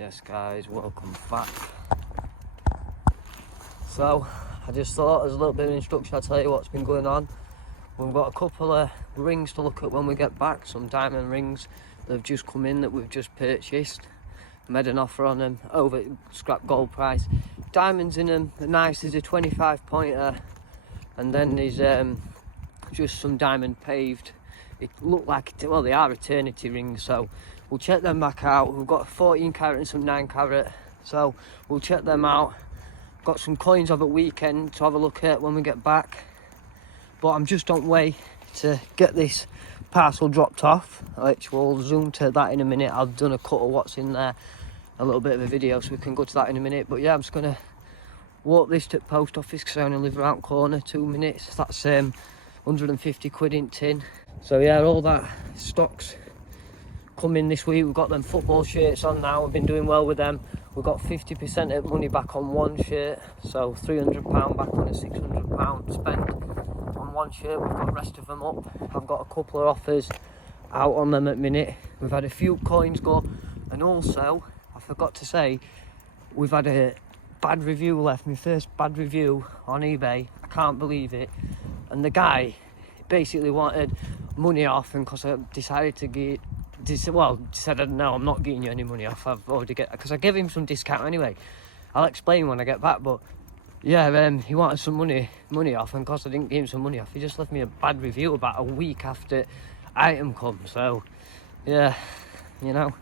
Yes guys, welcome back. So I just thought as a little bit of instruction I'll tell you what's been going on. We've got a couple of rings to look at when we get back, some diamond rings that have just come in that we've just purchased. Made an offer on them over scrap gold price. Diamonds in them are nice. There's a 25 pointer and then there's just some diamond paved. It looked like, well, they are eternity rings, so we'll check them back out. We've got 14 carat and some 9 carat, so we'll check them out. Got some coins of a weekend to have a look at when we get back, but I'm just on way to get this parcel dropped off, which we'll zoom to that in a minute. I've done a cut of what's in there, a little bit of a video, so we can go to that in a minute. But yeah, I'm just gonna walk this to the post office because I only live around the corner, 2 minutes. That's 150 quid in tin. So yeah, all that stock's coming this week. We've got them football shirts on now. We've been doing well with them. We've got 50% of money back on one shirt, so £300 back on a £600 spent on one shirt. We've got the rest of them up. I've got a couple of offers out on them at the minute. We've had a few coins go, and also I forgot to say we've had a bad review left, my first bad review on eBay. I can't believe it. And the guy basically wanted money off, and because I decided to get said no, I'm not getting you any money off. I've already because I gave him some discount anyway. I'll explain when I get back. But yeah, he wanted some money off, and because I didn't give him some money off, he just left me a bad review about a week after item come. So yeah, you know.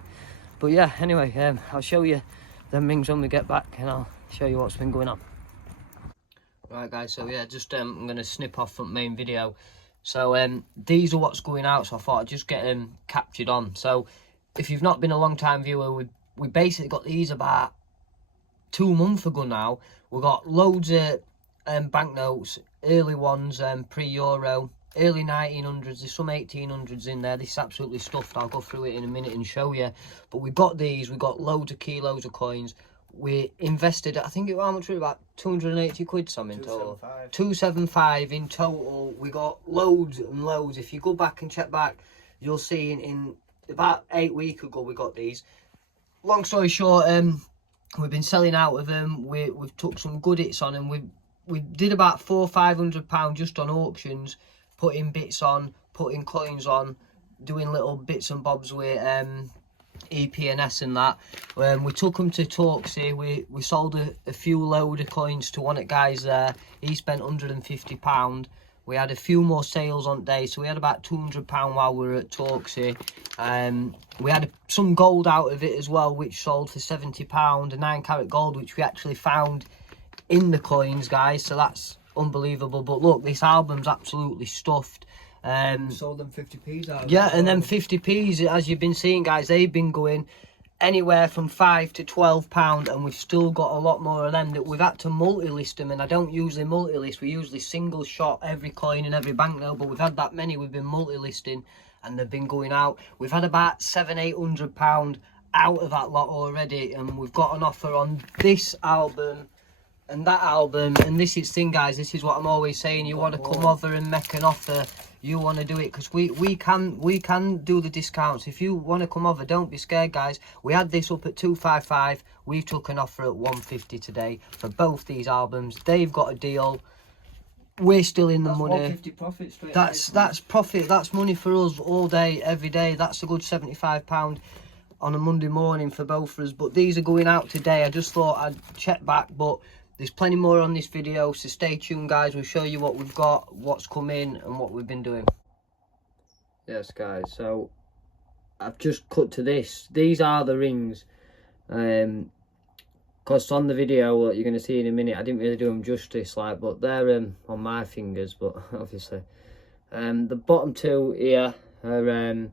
But yeah, anyway, I'll show you them rings when we get back, and I'll show you what's been going on. Right guys, so yeah, just I'm going to snip off from main video. So these are what's going out, so I thought I'd just get them captured on. So if you've not been a long time viewer, we basically got these about 2 months ago now. We got loads of banknotes, early ones, pre-Euro, early 1900s, there's some 1800s in there. This is absolutely stuffed. I'll go through it in a minute and show you. But we got these, we got loads of kilos of coins. We invested, I think, how much was it, about 280 quid something in total? 275 in total. We got loads and loads. If you go back and check back, you'll see in about 8 weeks ago we got these. Long story short, we've been selling out of them. We've took some good hits on them. We did about £400–500 just on auctions, putting bits on, putting coins on, doing little bits and bobs with EP&S and that. We took them to Torksey. We sold a few load of coins to one of the guys there. He spent £150. We had a few more sales on day, so we had about £200 while we were at Torksey. We had some gold out of it as well, which sold for £70, a 9 carat gold, which we actually found in the coins, guys, so that's unbelievable. But look, this album's absolutely stuffed. Sold them 50p's out. Yeah, and then 50p's, as you've been seeing, guys, they've been going anywhere from £5 to £12, and we've still got a lot more of them that we've had to multi-list them. And I don't usually multi-list, we usually single shot every coin and every banknote, but we've had that many we've been multi-listing, and they've been going out. We've had about £700–800 out of that lot already, and we've got an offer on this album and that album. And this is thing, guys, this is what I'm always saying. You want to come over and make an offer, you want to do it, because we can do the discounts. If you want to come over, don't be scared, guys. We had this up at 255. We took an offer at 150 today for both these albums. They've got a deal, we're still in the money. 150 profit straight. That's profit. That's money for us all day, every day. That's a good £75 on a Monday morning for both of us. But these are going out today. I just thought I'd check back, but there's plenty more on this video, so stay tuned, guys. We'll show you what we've got, what's come in, and what we've been doing. Yes, guys, so I've just cut to this. These are the rings. Because on the video that you're going to see in a minute, I didn't really do them justice, like, but they're on my fingers, but obviously. The bottom two here are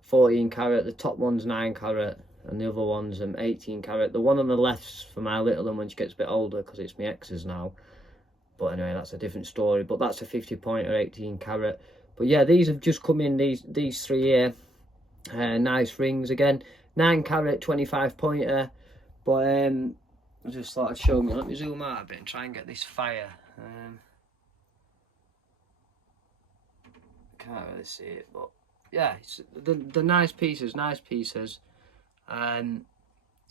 14 carat, the top one's 9 carat. And the other one's 18 carat. The one on the left's for my little one when she gets a bit older, because it's my ex's now. But anyway, that's a different story. But that's a 50 pointer, 18 carat. But yeah, these have just come in, these three here. Nice rings again. 9 carat, 25 pointer. But I just thought I'd show me. Let me zoom out a bit and try and get this fire. Can't really see it, but yeah, it's the nice pieces,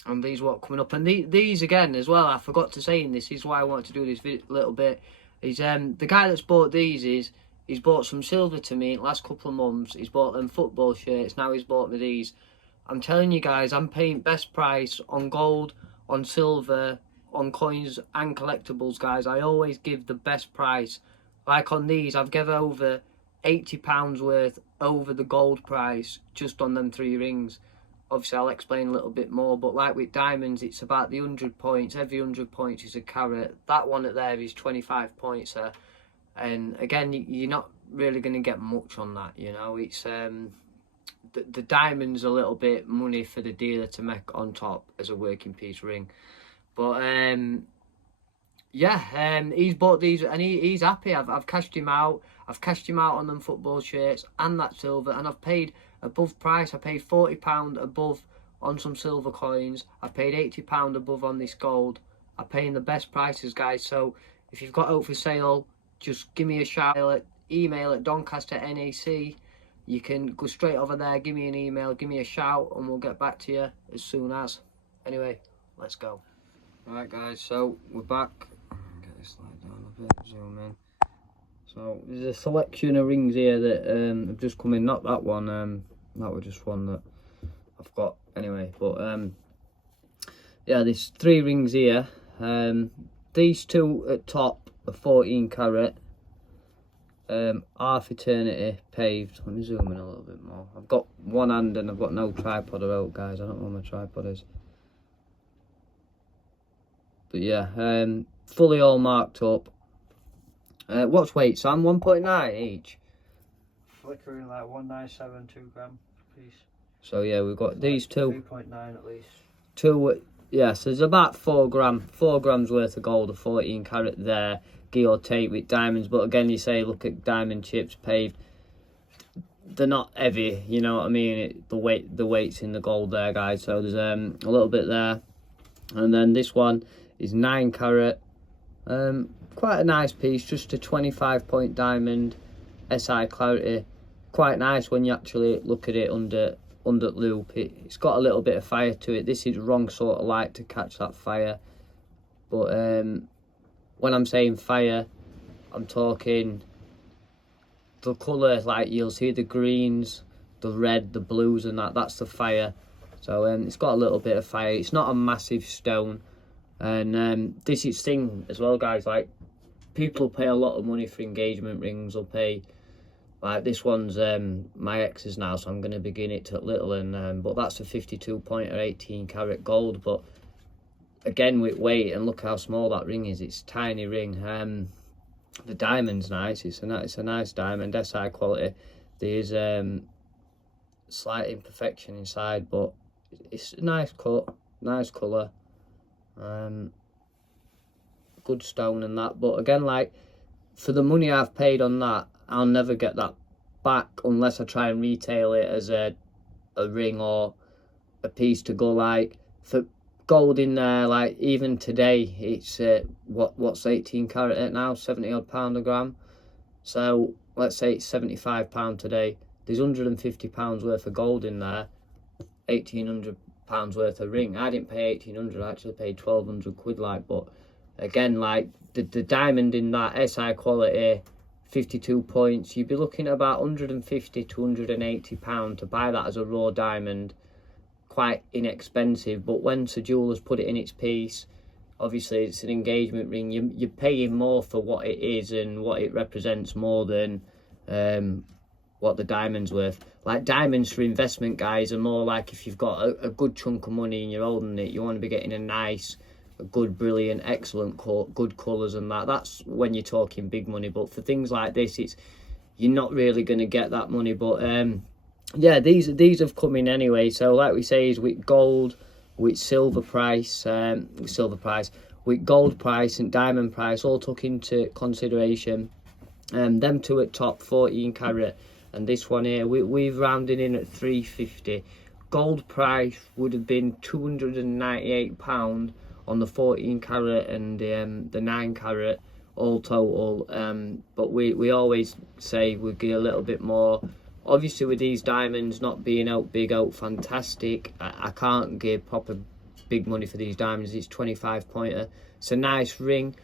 And these what coming up, and these again as well. I forgot to say, and this is why I wanted to do this little bit. Is the guy that's bought these he's bought some silver to me in the last couple of months. He's bought them football shirts. Now he's bought me these. I'm telling you guys, I'm paying best price on gold, on silver, on coins and collectibles, guys. I always give the best price. Like on these, I've given over £80 worth over the gold price just on them 3 rings. Obviously, I'll explain a little bit more, but like with diamonds, it's about the 100 points. Every 100 points is a carat. That one there is 25 points there. And again, you're not really going to get much on that, you know. It's the diamond's a little bit money for the dealer to make on top as a working piece ring. But yeah, he's bought these and he's happy. I've cashed him out. I've cashed him out on them football shirts and that silver, and I've paid above price. I paid £40 above on some silver coins. I paid £80 above on this gold. I'm paying the best prices, guys. So if you've got out for sale, just give me a shout. Email at Doncaster.NAC. You can go straight over there, give me an email, give me a shout, and we'll get back to you as soon as. Anyway, let's go. Alright guys, so we're back. Get this light down a bit, zoom in. So there's a selection of rings here that have just come in. Not that one, that was just one that I've got anyway. But yeah, there's 3 rings here. These 2 at top are 14 carat. Half eternity paved. Let me zoom in a little bit more. I've got one hand and I've got no tripod about, guys. I don't know where my tripod is. But yeah, fully all marked up. What's weight, Sam? 1.9 each. Flickering like 197, 2 gram piece. So yeah, we've got these 2. 3.9 at least. 2. Yeah, so there's about 4 grams worth of gold, of 14 carat there, give or take, with diamonds. But again, you say look at diamond chips paved. They're not heavy, you know what I mean. The weight's in the gold there, guys. So there's a little bit there, and then this one is 9 carat. Quite a nice piece, just a 25-point diamond, SI clarity. Quite nice when you actually look at it under loop. It's got a little bit of fire to it. This is wrong sort of light to catch that fire. But when I'm saying fire, I'm talking the colour, like you'll see the greens, the red, the blues and that's the fire. So it's got a little bit of fire. It's not a massive stone. And this is thing as well, guys, like people pay a lot of money for engagement rings. They'll pay, like this one's my ex's now, so I'm going to begin it at little, and but that's a 52 point or 18 carat gold. But again, with weight, and look how small that ring is. It's a tiny ring. The diamond's nice. It's a nice diamond, SI quality. There's slight imperfection inside, but it's a nice cut, nice colour. Good stone and that. But again, like for the money I've paid on that, I'll never get that back unless I try and retail it as a ring or a piece to go. Like for gold in there, like even today, it's what's 18 carat at now, 70 odd pound a gram. So let's say it's £75 today. There's £150 worth of gold in there, £1,800 worth of ring. I didn't pay 1,800, I actually paid 1,200 quid. Like, but again, like the diamond in that SI quality, 52 points, you'd be looking at about £150 to £180 to buy that as a raw diamond. Quite inexpensive. But when Sir Jeweller's put it in its piece, obviously it's an engagement ring, you're paying more for what it is and what it represents more than what the diamond's worth. Like diamonds for investment, guys, are more like if you've got a good chunk of money and you're holding it, you want to be getting a nice, a good, brilliant, excellent good colours and that's when you're talking big money. But for things like this, you're not really going to get that money. But yeah, these have come in anyway. So like we say, is with gold, with silver price, with gold price and diamond price all took into consideration. Them 2 at top, 14 carat, and this one here, we've rounded in at 350. Gold price would have been £298 on the 14 carat and the 9 carat all total. But we always say we'd get a little bit more. Obviously with these diamonds not being out big, out fantastic, I can't give proper big money for these diamonds. It's 25 pointer. It's a nice ring,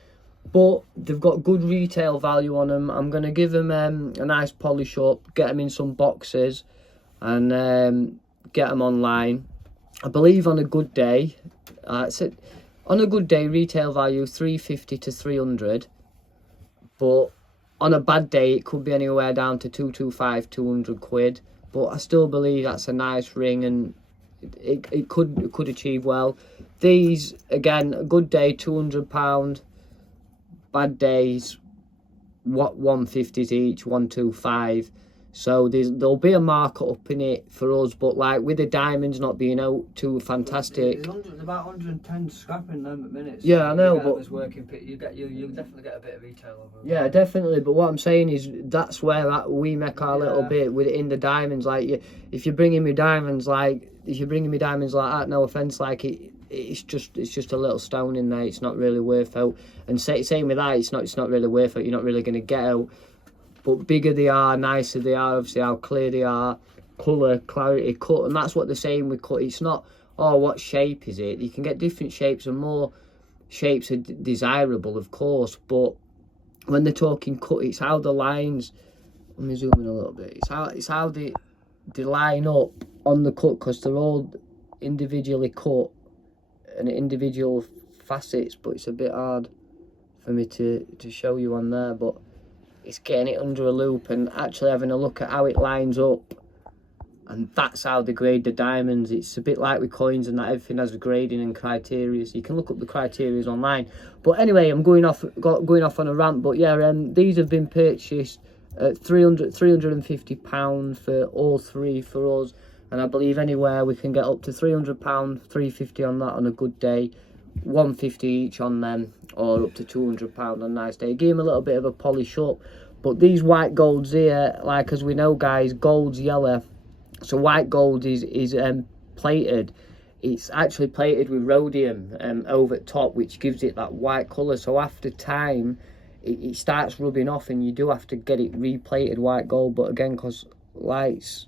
but they've got good retail value on them. I'm going to give them a nice polish up, get them in some boxes, and get them online. I believe on a good day, on a good day, retail value 350 to 300, but on a bad day it could be anywhere down to 225, 200 quid. But I still believe that's a nice ring, and it could achieve well. These, again, a good day £200, bad days 150s each, 125. So there'll be a market up in it for us, but like with the diamonds not being out too fantastic. There's about 110 scrapping them at minutes. Yeah, I know, but you'll definitely get a bit of retail over. Yeah, definitely. But what I'm saying is that's where we make our little bit within the diamonds. Like, if you're bringing me diamonds like that, no offense, like it's just a little stone in there. It's not really worth out. And same with that, it's not really worth it. You're not really going to get out. But bigger they are, nicer they are, obviously how clear they are, colour, clarity, cut, and that's what they're saying with cut. It's not, oh, what shape is it? You can get different shapes, and more shapes are desirable, of course, but when they're talking cut, it's how the lines, let me zoom in a little bit, it's how they line up on the cut, because they're all individually cut and individual facets, but it's a bit hard for me to show you on there, but it's getting it under a loop and actually having a look at how it lines up, and that's how they grade the diamonds. It's a bit like with coins and that, everything has a grading and criteria, so you can look up the criteria online. But anyway, I'm going off on a rant, but yeah, these have been purchased at £350 for all three for us, and I believe anywhere we can get up to £300, £350 on that on a good day, £150 each on them, or up to £200 on a nice day. Give them a little bit of a polish up. But these white golds here, like as we know guys, gold's yellow, so white gold is plated. It's actually plated with rhodium over the top, which gives it that white colour. So after time it starts rubbing off, and you do have to get it replated white gold. But again, because light's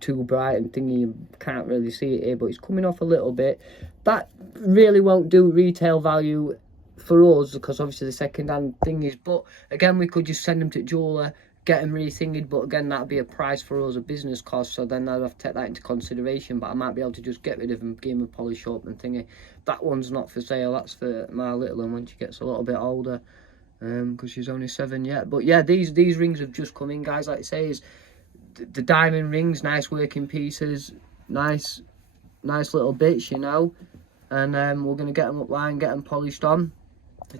too bright and thingy, you can't really see it here, but it's coming off a little bit. That really won't do retail value for us, because obviously the second hand thingies. But again, we could just send them to jeweler, get them re-thingied, but again, that'd be a price for us, a business cost, so then I'd have to take that into consideration. But I might be able to just get rid of them, give them a polish up and thingy. That one's not for sale, that's for my little one when she gets a little bit older, because she's only 7 yet. But yeah, these rings have just come in, guys. Like I say, is the diamond rings, nice working pieces, nice little bits, you know, and we're going to get them up line, get them polished on.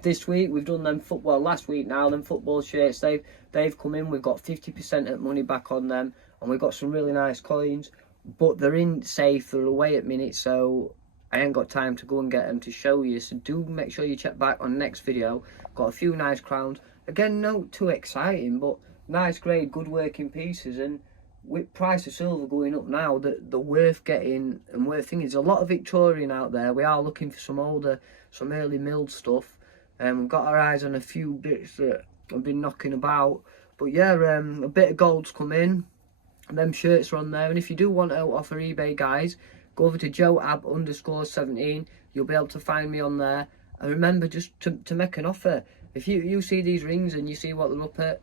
This week we've done them last week now, them football shirts, they've come in. We've got 50% of money back on them, and we've got some really nice coins, but they're in safe, they're away at minute, so I ain't got time to go and get them to show you. So do make sure you check back on the next video. Got a few nice crowns, again, not too exciting, but nice grade, good working pieces. And with price of silver going up now, they're worth getting and worth thinking. There's a lot of Victorian out there. We are looking for some early milled stuff. We've got our eyes on a few bits that have been knocking about. But yeah, a bit of gold's come in. Them shirts are on there. And if you do want out off our eBay, guys, go over to joab_17. You'll be able to find me on there. And remember, just to make an offer. If you see these rings and you see what they're up at,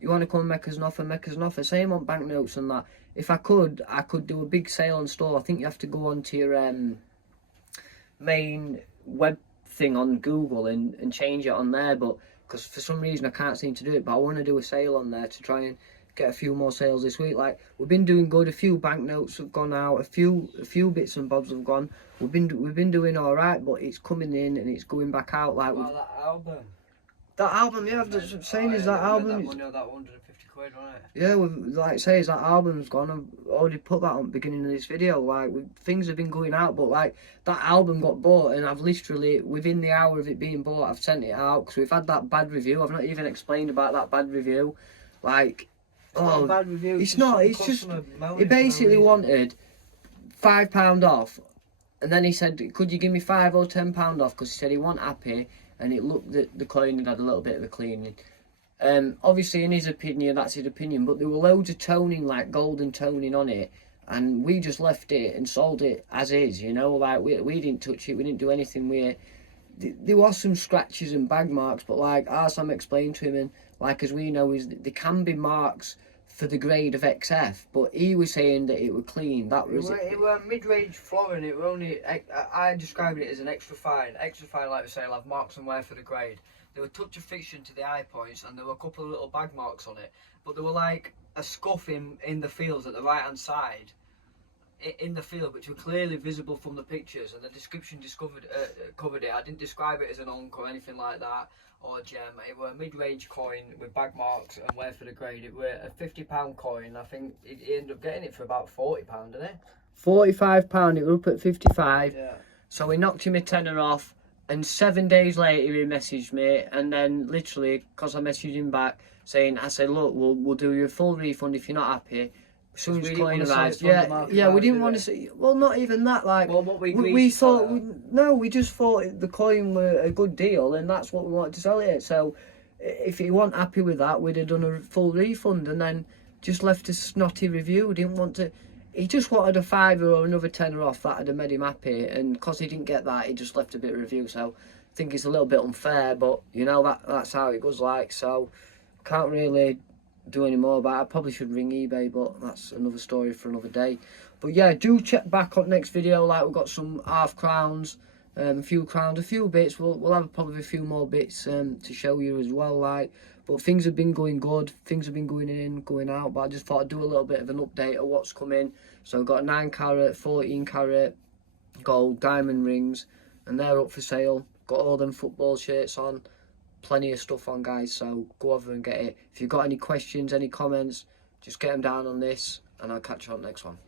you want to come and make us an offer. Same on banknotes and that. If I could do a big sale on store. I think you have to go onto your main web thing on Google and change it on there, but because for some reason I can't seem to do it. But I want to do a sale on there to try and get a few more sales this week. Like, we've been doing good. A few banknotes have gone out, a few bits and bobs have gone. We've been doing all right, but it's coming in and it's going back out. Like, that album, yeah, I'm saying is that album. That money, that 150 quid, wasn't it? Yeah, like say, that album's gone. I've already put that on the beginning of this video. Like, things have been going out, but like that album got bought, and I've literally within the hour of it being bought, I've sent it out because we've had that bad review. I've not even explained about that bad review. Like, it's not a bad review. It's not. It's just he basically wanted £5 off, and then he said, "Could you give me £5 or £10 off?" Because he said he wasn't happy. And it looked that the coin had a little bit of a cleaning. Obviously, in his opinion, that's his opinion, but there were loads of toning, like golden toning on it. and we just left it and sold it as is, you know, like we didn't touch it, we didn't do anything with it. There was some scratches and bag marks, but like as Sam explained to him, and like as we know, is there can be marks for the grade of XF, but he was saying that it was clean. That was it were mid-range flooring. It were only, I described it as an extra fine. Extra fine, like we say, will have marks and wear for the grade. There were touch of friction to the eye points, and there were a couple of little bag marks on it, but there were like a scuff in the fields at the right hand side in the field, which were clearly visible from the pictures, and the description covered it. I didn't describe it as an unk or anything like that, or a gem. It were a mid-range coin with bag marks and wear for the grade. It were a £50 coin. I think he ended up getting it for about £40, didn't it? £45. It was up at 55. Yeah. So we knocked him a tenner off, and 7 days later he messaged me, and then literally, because I messaged him back saying, I said, look, we'll do you a full refund if you're not happy. As soon as coin arrives, yeah, we didn't want to see. Well, not even that. Like, well, what we thought, we just thought the coin were a good deal, and that's what we wanted to sell it at. So, if he wasn't happy with that, we'd have done a full refund, and then just left a snotty review. We didn't want to. He just wanted a £5 or another tenner off. That would have made him happy, and because he didn't get that, he just left a bit of review. So, I think it's a little bit unfair, but you know that's how it goes. Like, so can't really do any more about it. I probably should ring eBay, but that's another story for another day. But yeah, do check back on next video. Like, we've got some half crowns, a few crowns, a few bits. We'll have probably a few more bits to show you as well. Like, but things have been going good. Things have been going in, going out. But I just thought I'd do a little bit of an update of what's coming. So we've got 9 carat, 14 carat gold diamond rings, and they're up for sale. Got all them football shirts on. Plenty of stuff on, guys, so go over and get it. If you've got any questions, any comments, just get them down on this, and I'll catch you on the next one.